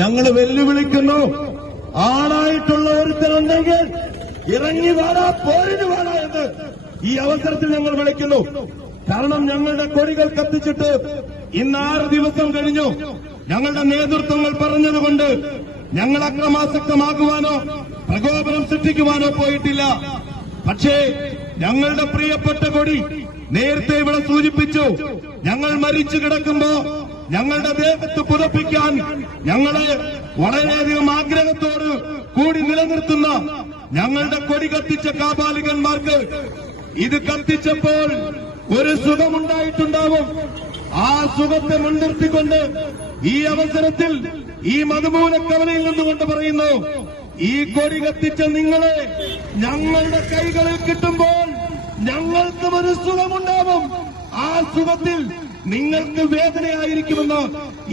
ഞങ്ങൾ വെല്ലുവിളിക്കുന്നു. ആണായിട്ടുള്ള ഒരുത്തരുണ്ടെങ്കിൽ ഇറങ്ങി വാടാ, പോരിന് വാടാ എന്ന് ഈ അവസരത്തിൽ ഞങ്ങൾ വിളിക്കുന്നു. കാരണം ഞങ്ങളുടെ കൊടികൾ കത്തിച്ചിട്ട് ഇന്ന് 6 ദിവസം കഴിഞ്ഞു. ഞങ്ങളുടെ നേതൃത്വങ്ങൾ പറഞ്ഞതുകൊണ്ട് ഞങ്ങൾ അക്രമാസക്തമാക്കുവാനോ പ്രകോപനം സൃഷ്ടിക്കുവാനോ പോയിട്ടില്ല. പക്ഷേ ഞങ്ങളുടെ പ്രിയപ്പെട്ട കൊടി നേരത്തെ ഇവിടെ സൂചിപ്പിച്ചു. ഞങ്ങൾ മരിച്ചു കിടക്കുമ്പോ ഞങ്ങളുടെ ദേഹത്ത് പുതപ്പിക്കാൻ ഞങ്ങളെ വളരെയധികം ആഗ്രഹത്തോട് കൂടി നിലനിർത്തുന്ന ഞങ്ങളുടെ കൊടി കത്തിച്ച കാപാലികന്മാർക്ക് ഇത് കത്തിച്ചപ്പോൾ ഒരു സുഖമുണ്ടായിട്ടുണ്ടാവും. ആ സുഖത്തെ മുൻനിർത്തിക്കൊണ്ട് ഈ അവസരത്തിൽ ഈ മധുമൂലക്കവലയിൽ നിന്നുകൊണ്ട് പറയുന്നു, ഈ കൊടി കത്തിച്ച നിങ്ങളെ ഞങ്ങളുടെ കൈകളിൽ കിട്ടുമ്പോൾ ഞങ്ങൾക്ക് ഒരു സുഖമുണ്ടാവും. ആ സുഖത്തിൽ നിങ്ങൾക്ക് വേദനയായിരിക്കുമെന്ന്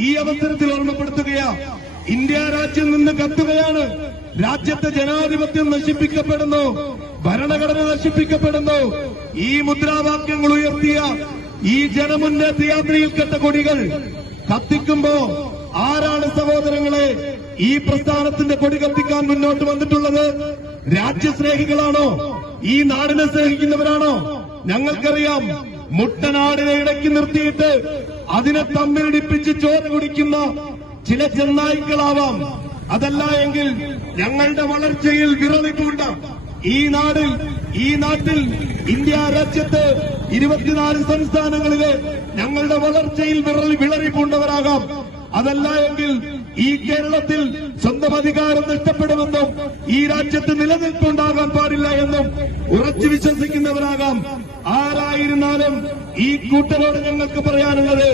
ഈ അവസരത്തിൽ ഓർമ്മപ്പെടുത്തുകയാ. ഇന്ത്യ രാജ്യം നിന്ന് കത്തുകയാണ്. രാജ്യത്തെ ജനാധിപത്യം നശിപ്പിക്കപ്പെടുന്നു, ഭരണഘടന നശിപ്പിക്കപ്പെടുന്നു. ഈ മുദ്രാവാക്യങ്ങൾ ഉയർത്തിയ ഈ ജനമുന്നേറ്റ യാത്രയിൽ കെട്ട കൊടികൾ കത്തിക്കുമ്പോ ആരാണ് സഹോദരങ്ങളെ ഈ പ്രസ്ഥാനത്തിന്റെ കൊടി കത്തിക്കാൻ മുന്നോട്ട് വന്നിട്ടുള്ളത്? രാജ്യസ്നേഹികളാണോ? ഈ നാടിനെ സ്നേഹിക്കുന്നവരാണോ? ഞങ്ങൾക്കറിയാം, മുട്ടനാടിനെ ഇടയ്ക്ക് നിർത്തിയിട്ട് അതിനെ തമ്മിലിടിപ്പിച്ച് ചോര കുടിക്കുന്ന ചില ചെന്നായ്ക്കളാവാം. അതല്ല എങ്കിൽ ഞങ്ങളുടെ വളർച്ചയിൽ വിറളി പൂണ്ട ഈ നാട്ടിൽ ഇന്ത്യ രാജ്യത്ത് 24 സംസ്ഥാനങ്ങളിലെ ഞങ്ങളുടെ വളർച്ചയിൽ വിളറി പൂണ്ടവരാകാം. അതല്ല എങ്കിൽ ഈ കേരളത്തിൽ സ്വന്തം അധികാരം നഷ്ടപ്പെടുമെന്നും ഈ രാജ്യത്ത് നിലനിൽപ്പുണ്ടാകാൻ പാടില്ല എന്നും ഉറച്ചു വിശ്വസിക്കുന്നവരാകാം. ആരായിരുന്നാലും ഈ കൂട്ടരോട് ഞങ്ങൾക്ക് പറയാനുള്ളത്,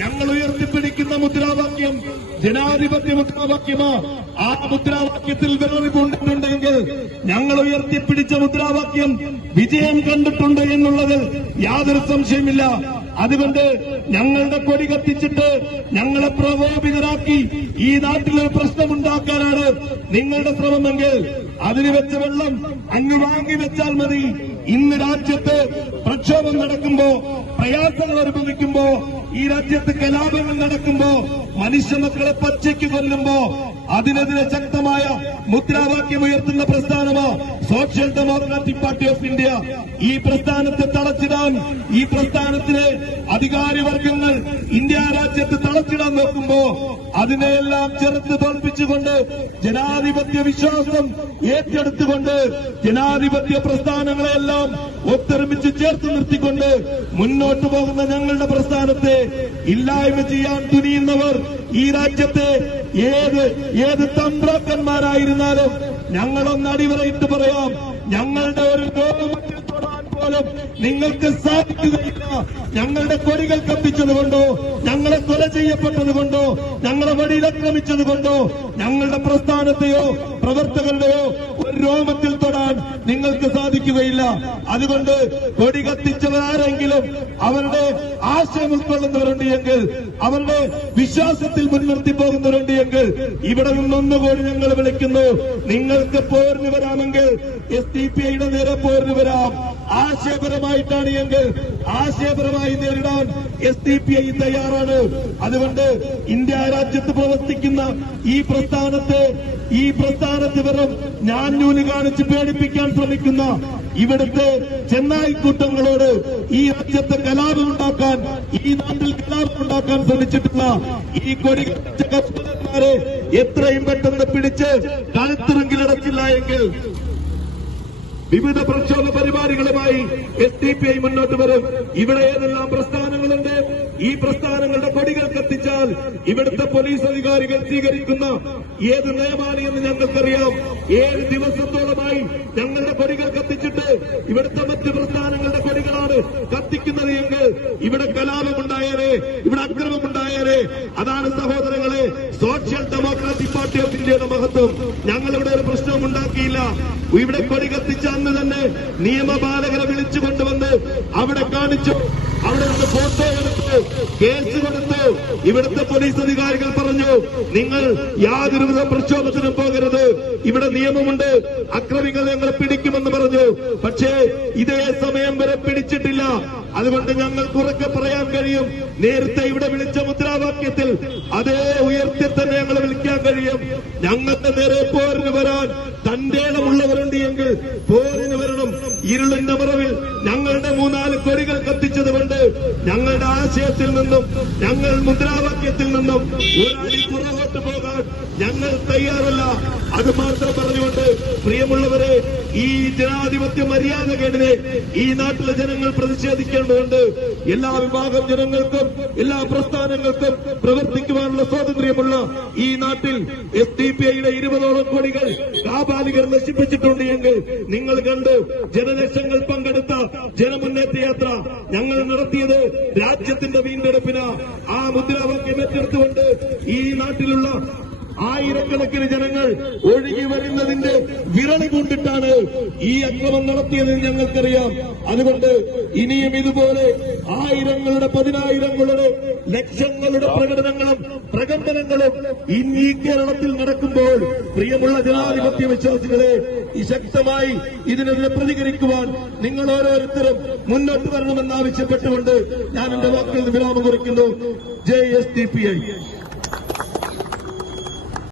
ഞങ്ങൾ ഉയർത്തിപ്പിടിക്കുന്ന മുദ്രാവാക്യം ജനാധിപത്യ മുദ്രാവാക്യമോ? ആ മുദ്രാവാക്യത്തിൽ വിററി പൂണ്ടിട്ടുണ്ടെങ്കിൽ ഞങ്ങൾ ഉയർത്തിപ്പിടിച്ച മുദ്രാവാക്യം വിജയം കണ്ടിട്ടുണ്ട് എന്നുള്ളത് യാതൊരു സംശയമില്ല. അതുകൊണ്ട് ഞങ്ങളുടെ കൊടി കത്തിച്ചിട്ട് ഞങ്ങളെ പ്രകോപിതരാക്കി ഈ നാട്ടിലെ പ്രശ്നമുണ്ടാക്കാനാണ് നിങ്ങളുടെ ശ്രമമെങ്കിൽ അതിന് വെച്ച വെള്ളം അങ്ങ് വാങ്ങി വെച്ചാൽ മതി. ഇന്ന് രാജ്യത്ത് പ്രക്ഷോഭം നടക്കുമ്പോ, പ്രയാസങ്ങൾ അനുഭവിക്കുമ്പോ, ഈ രാജ്യത്ത് കലാപങ്ങൾ നടക്കുമ്പോ, മനുഷ്യമക്കളെ പച്ചയ്ക്ക് കൊല്ലുമ്പോ അതിനെതിരെ ശക്തമായ മുദ്രാവാക്യം ഉയർത്തുന്ന പ്രസ്ഥാനമോ social democratic party of India. ഈ പ്രസ്ഥാനത്തെ തളച്ചിടാൻ, ഈ പ്രസ്ഥാനത്തിലെ അധികാരവർഗങ്ങൾ ഇന്ത്യ രാജ്യത്ത് തളച്ചിടാൻ നോക്കുമ്പോ അതിനെയെല്ലാം ചെറുത്ത് തോൽപ്പിച്ചുകൊണ്ട് ജനാധിപത്യ വിശ്വാസം ഏറ്റെടുത്തുകൊണ്ട് ജനാധിപത്യ പ്രസ്ഥാനങ്ങളെല്ലാം ഒത്തൊരുമിച്ച് ചേർത്ത് നിർത്തിക്കൊണ്ട് മുന്നോട്ടു പോകുന്ന ഞങ്ങളുടെ പ്രസ്ഥാനത്തെ ഇല്ലായ്മ ചെയ്യാൻ തുനിയുന്നവർ ഈ രാജ്യത്തെ ഏത് തന്ത്രക്കന്മാരായിരുന്നാലും ഞങ്ങളൊന്ന് അടിവരയിട്ട് പറയാം, ഞങ്ങളുടെ ഒരു രോഗമത്തിൽ തൊടാൻ പോലും നിങ്ങൾക്ക് സാധിക്കുകയില്ല. ഞങ്ങളുടെ കൊടികൾ കത്തിച്ചതുകൊണ്ടോ, ഞങ്ങളെ കൊല ചെയ്യപ്പെട്ടതുകൊണ്ടോ, ഞങ്ങളെ വടിയിലാക്രമിച്ചതുകൊണ്ടോ ഞങ്ങളുടെ പ്രസ്ഥാനത്തെയോ പ്രവർത്തകരുടെയോ ഒരു രോമത്തിൽ തൊടാൻ നിങ്ങൾക്ക് സാധിക്കുകയില്ല. അതുകൊണ്ട് കൊടി കത്തിച്ചവരാരെങ്കിലും അവരുടെ ആശയം ഉൾക്കൊള്ളുന്നവരുണ്ട് എങ്കിൽ, അവരുടെ വിശ്വാസത്തിൽ മുൻനിർത്തി പോകുന്നവരുണ്ട് എങ്കിൽ ഇവിടെ നിന്നൊന്നുകൂടി ഞങ്ങൾ വിളിക്കുന്നു, നിങ്ങൾക്ക് പോരിന് വരാമെങ്കിൽ SDPIയുടെ നേരെ പോരിന് വരാം. ആശയപരമായിട്ടാണ് എങ്കിൽ ആശയപരമായി നേരിടാൻ SDPI തയ്യാറാണ്. അതുകൊണ്ട് ഇന്ത്യ രാജ്യത്ത് പ്രവർത്തിക്കുന്ന ഈ പ്രസ്ഥാനത്ത് വെറും ഞാഞ്ഞൂല് കാണിച്ച് പേടിപ്പിക്കാൻ ശ്രമിക്കുന്ന ഇവിടുത്തെ ചെന്നായിക്കൂട്ടങ്ങളോട് ഈ രാജ്യത്തെ കലാപമുണ്ടാക്കാൻ, ഈ നാട്ടിൽ കലാപമുണ്ടാക്കാൻ ശ്രമിച്ചിട്ടുള്ള ഈ കൊടി കർഷകന്മാരെ എത്രയും പെട്ടെന്ന് പിടിച്ച് കഴുത്തിറങ്കിലടച്ചില്ല എങ്കിൽ വിവിധ പ്രക്ഷോഭ പരിപാടികളുമായി SDPI മുന്നോട്ട് വരും. ഇവിടെ ഏതെല്ലാം പ്രസ്ഥാനങ്ങളുണ്ട്, ഈ പ്രസ്ഥാനങ്ങളുടെ കൊടികൾ കത്തിച്ചാൽ ഇവിടുത്തെ പോലീസ് അധികാരികൾ സ്വീകരിക്കുന്ന ഏത് നയമാണ് എന്ന് ഞങ്ങൾക്കറിയാം. 7 ദിവസത്തോളമായി ഞങ്ങളുടെ കൊടികൾ കത്തിച്ചിട്ട് ഇവിടുത്തെ മറ്റ് പ്രസ്ഥാനങ്ങളുടെ കൊടികളാണ് കത്തിക്കുന്നത് എങ്കിൽ ഇവിടെ കലാപമുണ്ടായാലേ, ഇവിടെ അക്രമമുണ്ടായാലേ. അതാണ് സഹോദരങ്ങളെ സോഷ്യൽ ഡെമോക്രാറ്റിക് പാർട്ടി ഓഫ് ഇന്ത്യയുടെ മഹത്വം. ഞങ്ങളിവിടെ ഒരു പ്രശ്നവും ഉണ്ടാക്കിയില്ല. ഇവിടെ കൊടി കത്തിച്ച അന്ന് തന്നെ നിയമപാലകരെ വിളിച്ചു കൊണ്ടുവന്ന് അവിടെ കാണിച്ചു, അവിടെ നിന്ന് ഫോട്ടോ എടുത്തു, കേസ് കൊടുത്തു. ഇവിടുത്തെ പോലീസ് അധികാരികൾ പറഞ്ഞു, നിങ്ങൾ യാതൊരുവിധ പ്രക്ഷോഭത്തിനും പോകരുത്, ഇവിടെ നിയമമുണ്ട്, അക്രമികൾ ഞങ്ങളെ പിടിക്കുമെന്ന് പറഞ്ഞു. പക്ഷേ ഇതേ സമയം വരെ പിടിച്ചിട്ടില്ല. അതുകൊണ്ട് ഞങ്ങൾക്ക് ഉറക്കെ പറയാൻ കഴിയും, നേരത്തെ ഇവിടെ വിളിച്ച മുദ്രാവാക്യത്തിൽ അതേ ഉയർത്തി തന്നെ ഞങ്ങൾ വിളിക്കാൻ കഴിയും. കാര്യം, ഞങ്ങളുടെ നേരെ പോരിന് വരാൻ തന്റെ ഇടമുള്ളവരുണ്ട് എങ്കിൽ പോരിന് വരണം. ഇരുളിന്റെ മറവിൽ ഞങ്ങളുടെ 3-4 കൊടികൾ കത്തിച്ചത് കൊണ്ട് ഞങ്ങളുടെ ആശയത്തിൽ നിന്നും ഞങ്ങൾ മുദ്രാവാക്യത്തിൽ നിന്നും ഒരടി പുറകോട്ട് പോകാൻ ഞങ്ങൾ തയ്യാറല്ല. അത് മാത്രം പറഞ്ഞുകൊണ്ട് പ്രിയമുള്ളവരെ, ഈ ജനാധിപത്യ മര്യാദകേടിനെ ഈ നാട്ടിലെ ജനങ്ങൾ പ്രതിഷേധിക്കേണ്ടതുണ്ട്. എല്ലാ വിഭാഗം ജനങ്ങൾക്കും എല്ലാ പ്രസ്ഥാനങ്ങൾക്കും പ്രവർത്തിക്കുവാനുള്ള സ്വാതന്ത്ര്യമുള്ള ഈ നാട്ടിൽ SDPIയുടെ 20ഓളം കോടികൾ കാപാലികർ നശിപ്പിച്ചിട്ടുണ്ട് എങ്കിൽ നിങ്ങൾ കണ്ടു. ജനലക്ഷങ്ങൾ പങ്കെടുത്ത ജനമുന്നേറ്റ യാത്ര ഞങ്ങൾ നടത്തിയത് രാജ്യത്തിന്റെ വീണ്ടെടുപ്പിന്. ആ മുദ്രാവാക്യം ഏറ്റെടുത്തുകൊണ്ട് ഈ നാട്ടിലുള്ള ആയിരക്കണക്കിന് ജനങ്ങൾ ഒഴുകി വരുന്നതിന്റെ വിരളി കൊണ്ടിട്ടാണ് ഈ അക്രമം നടത്തിയതെന്ന് ഞങ്ങൾക്കറിയാം. അതുകൊണ്ട് ഇനിയും ഇതുപോലെ ആയിരങ്ങളുടെ 10,000ങ്ങളുടെ ലക്ഷങ്ങളുടെ പ്രകടനങ്ങളും ഈ കേരളത്തിൽ നടക്കുമ്പോൾ പ്രിയമുള്ള ജനാധിപത്യ വിശ്വാസികളെ, ഈ ശക്തമായി ഇതിനെതിരെ പ്രതികരിക്കുവാൻ നിങ്ങൾ ഓരോരുത്തരും മുന്നോട്ട് വരണമെന്നാവശ്യപ്പെട്ടുകൊണ്ട് ഞാൻ എന്റെ വാക്കുകൾ വിരാമം കുറിക്കുന്നു. ജയ് SDPI.